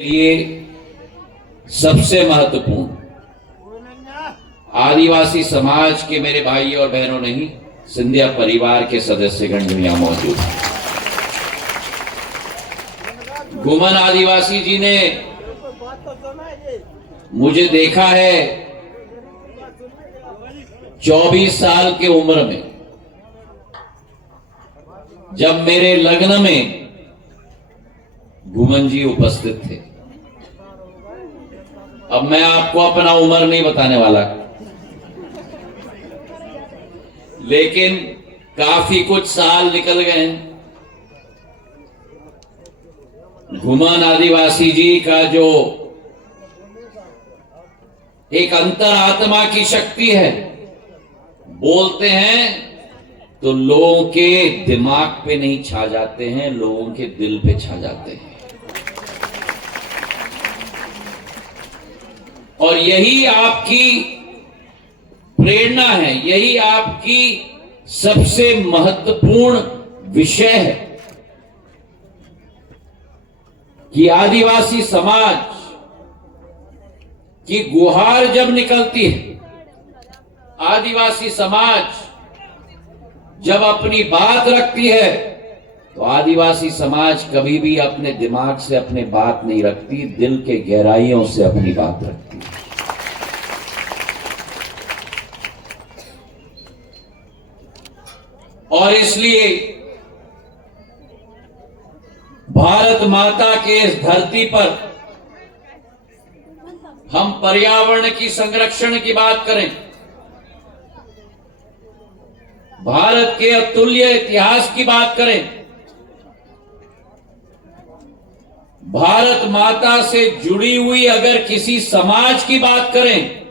लिए सबसे महत्वपूर्ण आदिवासी समाज के मेरे भाई और बहनों नहीं, सिंधिया परिवार के सदस्यगण जो यहां मौजूद हैं। गुमन आदिवासी जी ने मुझे देखा है 24 साल की उम्र में, जब मेरे लग्न में गुमन जी उपस्थित थे। अब मैं आपको अपना उम्र नहीं बताने वाला, लेकिन काफी कुछ साल निकल गए हैं। गुमन आदिवासी जी का जो एक अंतरात्मा की शक्ति है, बोलते हैं तो लोगों के दिमाग पे नहीं छा जाते हैं, लोगों के दिल पे छा जाते हैं। और यही आपकी प्रेरणा है, यही आपकी सबसे महत्वपूर्ण विषय है कि आदिवासी समाज की गुहार जब निकलती है, आदिवासी समाज जब अपनी बात रखती है, तो आदिवासी समाज कभी भी अपने दिमाग से अपनी बात नहीं रखती, दिल के गहराइयों से अपनी बात रखती है। और इसलिए भारत माता के इस धरती पर हम पर्यावरण की संरक्षण की बात करें, भारत के अतुल्य इतिहास की बात करें, भारत माता से जुड़ी हुई अगर किसी समाज की बात करें,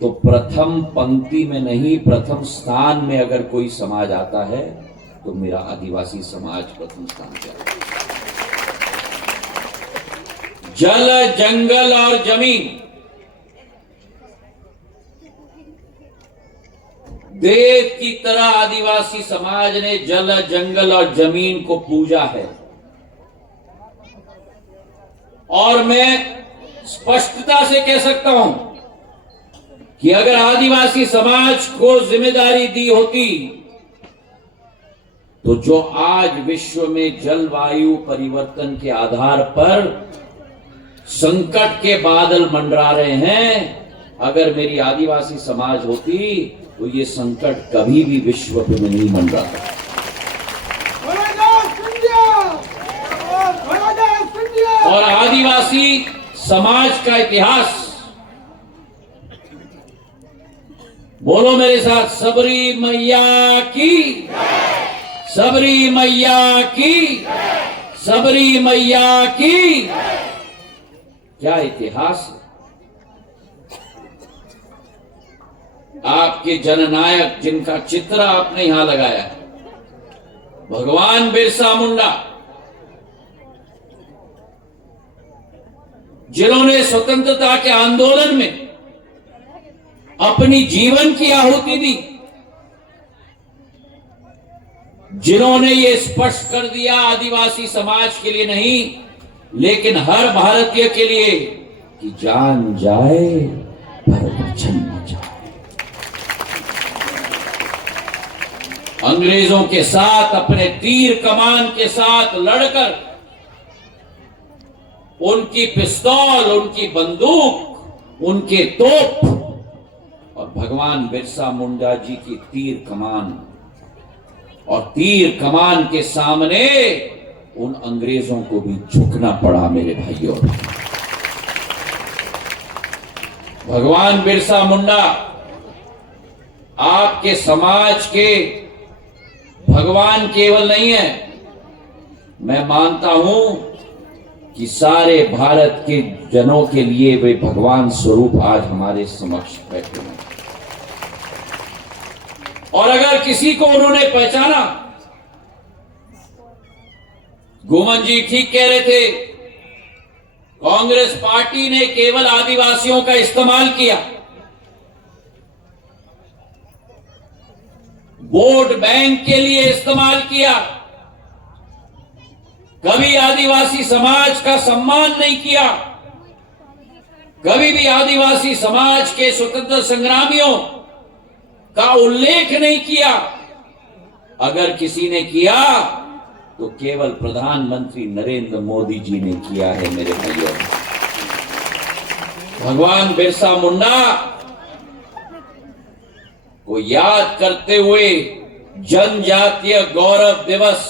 तो प्रथम पंक्ति में नहीं, प्रथम स्थान में अगर कोई समाज आता है तो मेरा आदिवासी समाज प्रथम स्थान पे आता है। जल, जंगल और जमीन, देव की तरह आदिवासी समाज ने जल, जंगल और जमीन को पूजा है। और मैं स्पष्टता से कह सकता हूं कि अगर आदिवासी समाज को जिम्मेदारी दी होती, तो जो आज विश्व में जलवायु परिवर्तन के आधार पर संकट के बादल मंडरा रहे हैं, अगर मेरी आदिवासी समाज होती तो ये संकट कभी भी विश्व में नहीं मंडराता। और आदिवासी समाज का इतिहास, बोलो मेरे साथ, सबरी मैया की, सबरी मैया की, सबरी मैया की। क्या इतिहास है। आपके जननायक जिनका चित्र आपने यहां लगाया है, भगवान बिरसा मुंडा, जिन्होंने स्वतंत्रता के आंदोलन में अपनी जीवन की आहुति दी, जिन्होंने ये स्पष्ट कर दिया आदिवासी समाज के लिए नहीं, लेकिन हर भारतीय के लिए कि जान जाए पर वचन न जाए। अंग्रेजों के साथ अपने तीर कमान के साथ लड़कर, उनकी पिस्तौल, उनकी बंदूक, उनके तोप और भगवान बिरसा मुंडा जी की तीर कमान, और तीर कमान के सामने उन अंग्रेजों को भी झुकना पड़ा। मेरे भाइयों, भगवान बिरसा मुंडा आपके समाज के भगवान केवल नहीं है, मैं मानता हूं कि सारे भारत के जनों के लिए वे भगवान स्वरूप आज हमारे समक्ष बैठे हैं। और अगर किसी को उन्होंने पहचाना, गुमन जी ठीक कह रहे थे, कांग्रेस पार्टी ने केवल आदिवासियों का इस्तेमाल किया, वोट बैंक के लिए इस्तेमाल किया, कभी आदिवासी समाज का सम्मान नहीं किया, कभी भी आदिवासी समाज के स्वतंत्र संग्रामियों का उल्लेख नहीं किया। अगर किसी ने किया तो केवल प्रधानमंत्री नरेंद्र मोदी जी ने किया है। मेरे भाइयों, भगवान बिरसा मुंडा को याद करते हुए जनजातीय गौरव दिवस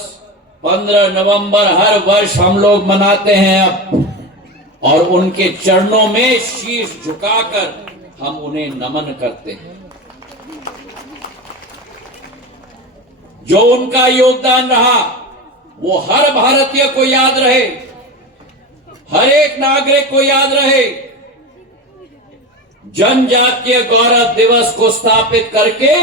15 नवंबर हर वर्ष हम लोग मनाते हैं अब, और उनके चरणों में शीश झुकाकर हम उन्हें नमन करते हैं। जो उनका योगदान रहा वो हर भारतीय को याद रहे, हर एक नागरिक को याद रहे। जनजातीय गौरव दिवस को स्थापित करके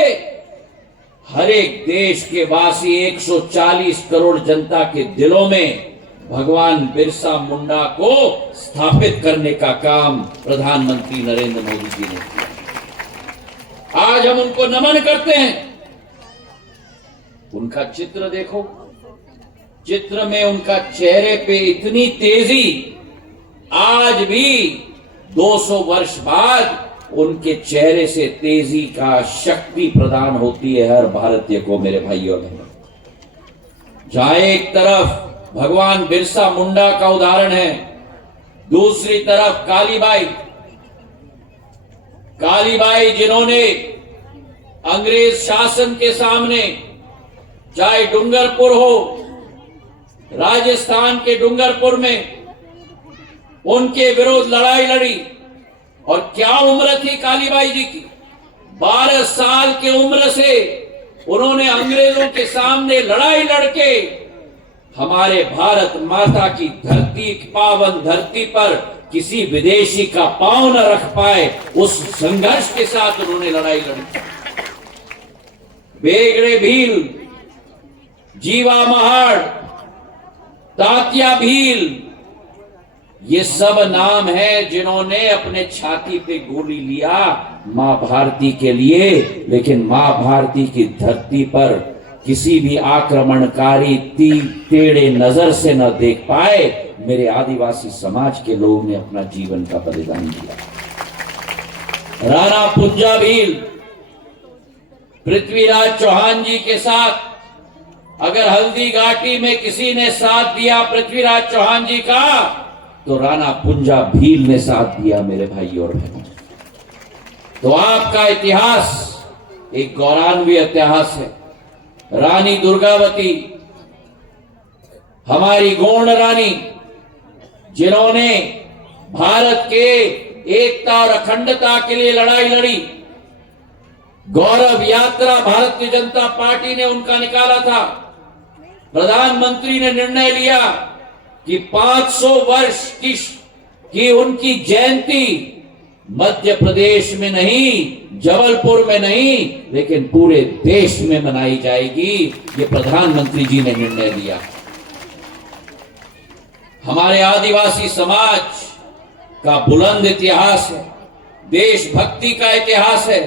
हर एक देश के वासी 140 करोड़ जनता के दिलों में भगवान बिरसा मुंडा को स्थापित करने का काम प्रधानमंत्री नरेंद्र मोदी जी ने किया। आज हम उनको नमन करते हैं। उनका चित्र देखो, चित्र में उनका चेहरे पे इतनी तेजी, आज भी 200 वर्ष बाद उनके चेहरे से तेजी का शक्ति प्रदान होती है हर भारतीय को। मेरे भाइयों बहनों, जहां एक तरफ भगवान बिरसा मुंडा का उदाहरण है, दूसरी तरफ कालीबाई जिन्होंने अंग्रेज शासन के सामने, चाहे डूंगरपुर हो, राजस्थान के डूंगरपुर में उनके विरोध लड़ाई लड़ी। और क्या उम्र थी कालीबाई जी की, 12 साल की उम्र से उन्होंने अंग्रेजों के सामने लड़ाई लड़के हमारे भारत माता की धरती, पावन धरती पर किसी विदेशी का पांव न रख पाए, उस संघर्ष के साथ उन्होंने लड़ाई लड़ी। बेगड़े भील, जीवा महाड़, तात्या भील, ये सब नाम है जिन्होंने अपने छाती पे गोली लिया मां भारती के लिए, लेकिन मां भारती की धरती पर किसी भी आक्रमणकारी टेढ़े नजर से न देख पाए। मेरे आदिवासी समाज के लोगों ने अपना जीवन का बलिदान दिया। राणा पुंजा भील, पृथ्वीराज चौहान जी के साथ अगर हल्दी घाटी में किसी ने साथ दिया पृथ्वीराज चौहान जी का, तो राणा पुंजा भील ने साथ दिया। मेरे भाई और बहनों, तो आपका इतिहास एक गौरवान्वित इतिहास है। रानी दुर्गावती, हमारी गोंड रानी, जिन्होंने भारत के एकता और अखंडता के लिए लड़ाई लड़ी। गौरव यात्रा भारतीय जनता पार्टी ने उनका निकाला था। प्रधानमंत्री ने निर्णय लिया कि 500 वर्ष की उनकी जयंती मध्य प्रदेश में नहीं, जबलपुर में नहीं, लेकिन पूरे देश में मनाई जाएगी। ये प्रधानमंत्री जी ने निर्णय लिया। हमारे आदिवासी समाज का बुलंद इतिहास है, देशभक्ति का इतिहास है,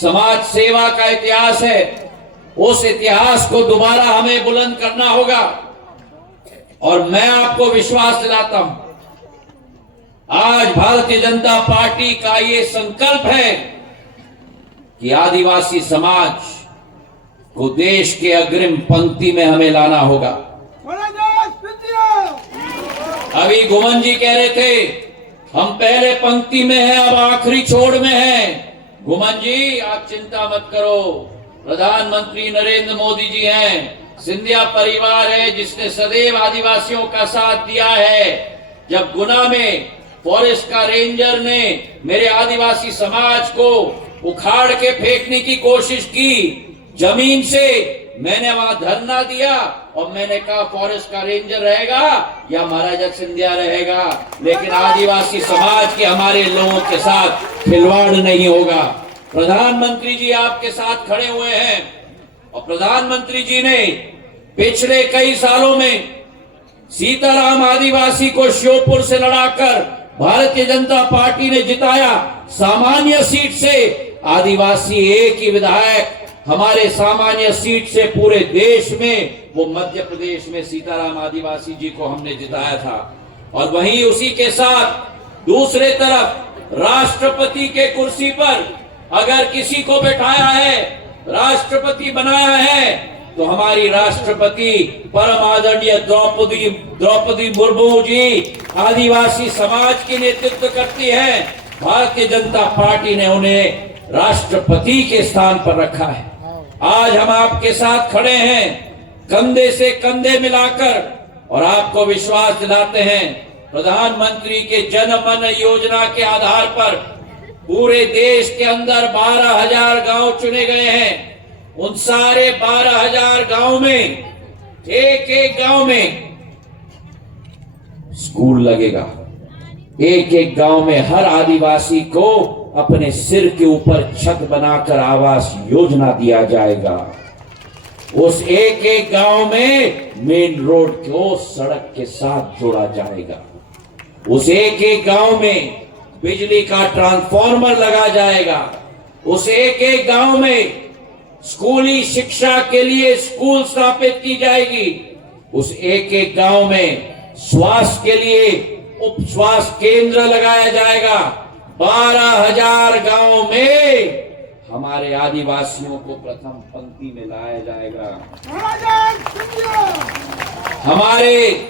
समाज सेवा का इतिहास है। उस इतिहास को दोबारा हमें बुलंद करना होगा। और मैं आपको विश्वास दिलाता हूं, आज भारतीय जनता पार्टी का ये संकल्प है कि आदिवासी समाज को देश के अग्रिम पंक्ति में हमें लाना होगा। अभी घुमन जी कह रहे थे हम पहले पंक्ति में हैं, अब आखिरी छोड़ में हैं। घुमन जी, आप चिंता मत करो, प्रधानमंत्री नरेंद्र मोदी जी हैं, सिंधिया परिवार है जिसने सदैव आदिवासियों का साथ दिया है। जब गुना में फॉरेस्ट का रेंजर ने मेरे आदिवासी समाज को उखाड़ के फेंकने की कोशिश की जमीन से, मैंने वहां धरना दिया और मैंने कहा फॉरेस्ट का रेंजर रहेगा या महाराजा सिंधिया रहेगा, लेकिन आदिवासी समाज के हमारे लोगों के साथ खिलवाड़ नहीं होगा। प्रधानमंत्री जी आपके साथ खड़े हुए हैं और प्रधानमंत्री जी ने पिछले कई सालों में सीताराम आदिवासी को श्योपुर से लड़ाकर भारतीय जनता पार्टी ने जिताया। सामान्य सीट से आदिवासी एक ही विधायक हमारे सामान्य सीट से पूरे देश में वो मध्य प्रदेश में सीताराम आदिवासी जी को हमने जिताया था। और वहीं उसी के साथ दूसरे तरफ राष्ट्रपति के कुर्सी पर अगर किसी को बैठाया है, राष्ट्रपति बनाया है, तो हमारी राष्ट्रपति परम आदरणीय द्रौपदी मुर्मू जी आदिवासी समाज की नेतृत्व करती है। भारतीय जनता पार्टी ने उन्हें राष्ट्रपति के स्थान पर रखा है। आज हम आपके साथ खड़े हैं कंधे से कंधे मिलाकर और आपको विश्वास दिलाते हैं प्रधानमंत्री के जन मन योजना के आधार पर पूरे देश के अंदर 12,000 गांव चुने गए हैं। उन सारे 12,000 गांव में एक एक गांव में स्कूल लगेगा। एक एक गांव में हर आदिवासी को अपने सिर के ऊपर छत बनाकर आवास योजना दिया जाएगा। उस एक एक गांव में मेन रोड को सड़क के साथ जोड़ा जाएगा। उस एक एक गांव में बिजली का ट्रांसफार्मर लगा जाएगा। उस एक एक गांव में स्कूली शिक्षा के लिए स्कूल स्थापित की जाएगी। उस एक एक गांव में स्वास्थ्य के लिए उप स्वास्थ्य केंद्र लगाया जाएगा। 12,000 गांव में हमारे आदिवासियों को प्रथम पंक्ति में लाया जाएगा। हमारे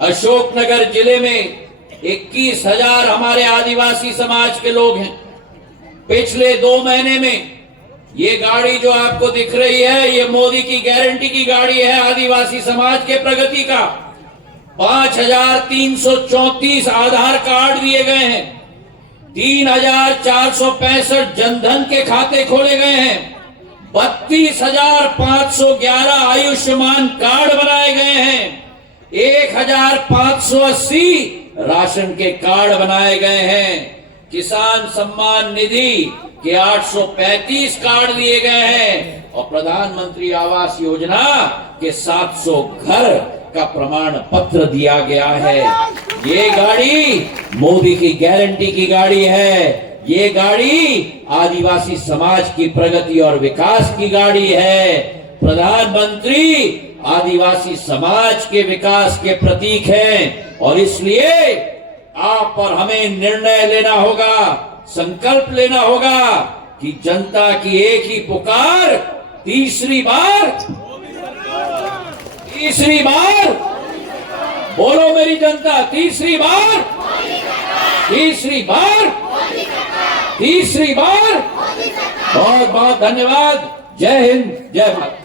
अशोकनगर जिले में 21,000 हमारे आदिवासी समाज के लोग हैं। पिछले 2 महीने में ये गाड़ी जो आपको दिख रही है, ये मोदी की गारंटी की गाड़ी है आदिवासी समाज के प्रगति का। 5,334 आधार कार्ड दिए गए हैं। 3,465 जनधन के खाते खोले गए हैं। 32,511 आयुष्मान कार्ड बनाए गए हैं। 1,580 राशन के कार्ड बनाए गए हैं। किसान सम्मान निधि के 835 कार्ड दिए गए हैं और प्रधानमंत्री आवास योजना के 700 घर का प्रमाण पत्र दिया गया है। ये गाड़ी मोदी की गारंटी की गाड़ी है। ये गाड़ी आदिवासी समाज की प्रगति और विकास की गाड़ी है। प्रधानमंत्री आदिवासी समाज के विकास के प्रतीक हैं और इसलिए आप और हमें निर्णय लेना होगा, संकल्प लेना होगा कि जनता की एक ही पुकार, तीसरी बार बोलो मेरी जनता, तीसरी बार। बहुत बहुत धन्यवाद। जय हिंद, जय भारत।